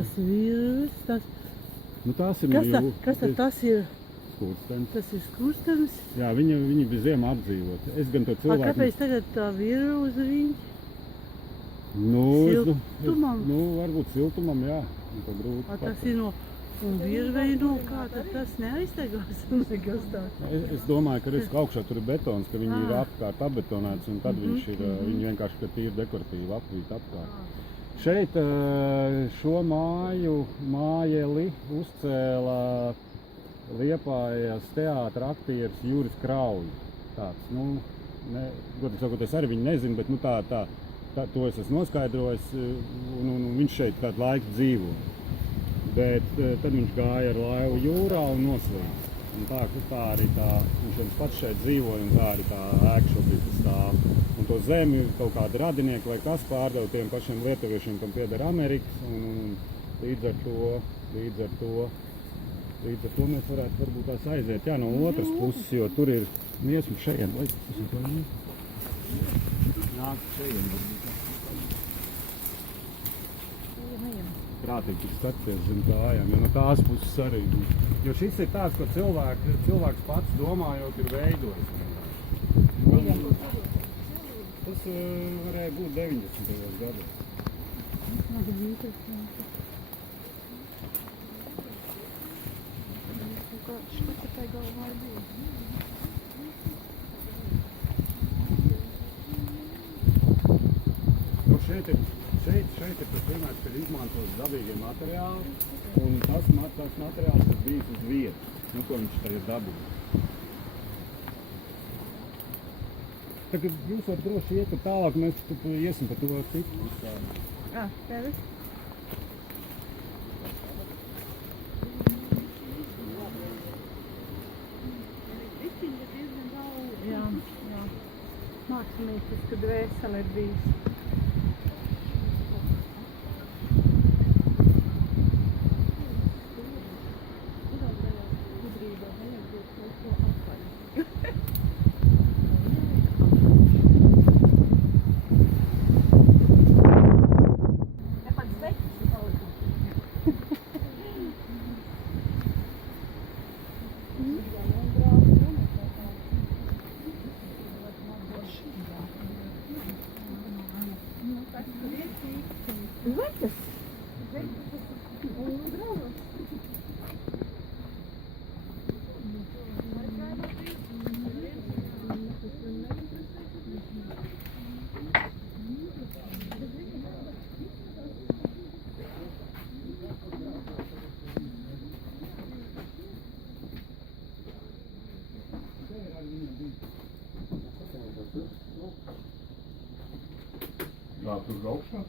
tās virves, tas... Nu, tās ir no jūras. Kas tad tas ir? Skurstenis. Tas ir skurstenis. Jā, viņi bija ziemā apdzīvot. Es gan to cilvēku... Kāpēc tagad tā virve uz riņķi? Siltumam? Varbūt siltumam, jā. Tas ir no... Un virvei no kā, tad tas neaiztegās nekas tāds. Es domāju, ka redz, ka augšā tur ir betons, ka viņi ir apkārt apbetonēts, un tad viņi vienkārši tīri dekoratīvi apvīt apkārt. Šeit šo mājeli uzcēla Liepājas teātra aktieris Juris Krauļs. Tāds, godīgi sakot, es arī viņu nezinu, bet to es esmu noskaidrojis, un viņš šeit kādu laiku dzīvo. Bet tad viņš gāja ar laivu jūrā un noslīd. Un tā arī viņš pats šeit dzīvoja, un tā arī tā ēka šobrīd stāv. Un to zemi kaut kādi radinieki vai kas pārdeva tiem pašiem lietuviešiem, kam pieder Amerikas, un līdz ar to mēs varētu varbūt tās aiziet, no otras puses, jo tur ir miesmu šeien, lai tas ir to nāk šeien, varbūt. Prātīgi tik skaties zem kājām, jo no tās puses arī. Jo šis ir tāds, ko cilvēks pats domājot ir veidojis. Tas varēja būt 90. gados. Šeit ir tas vienmēr, ka ir izmantots dabīgie materiāli, un tas materiāls ir bijis uz vietas, ko viņš tagad dabīja. Tagad jūs varat droši iet tālāk, mēs iesim pa to citu. Tevi? Jā. Māksliniecisku dvēseli ir bijis. Tur augšā?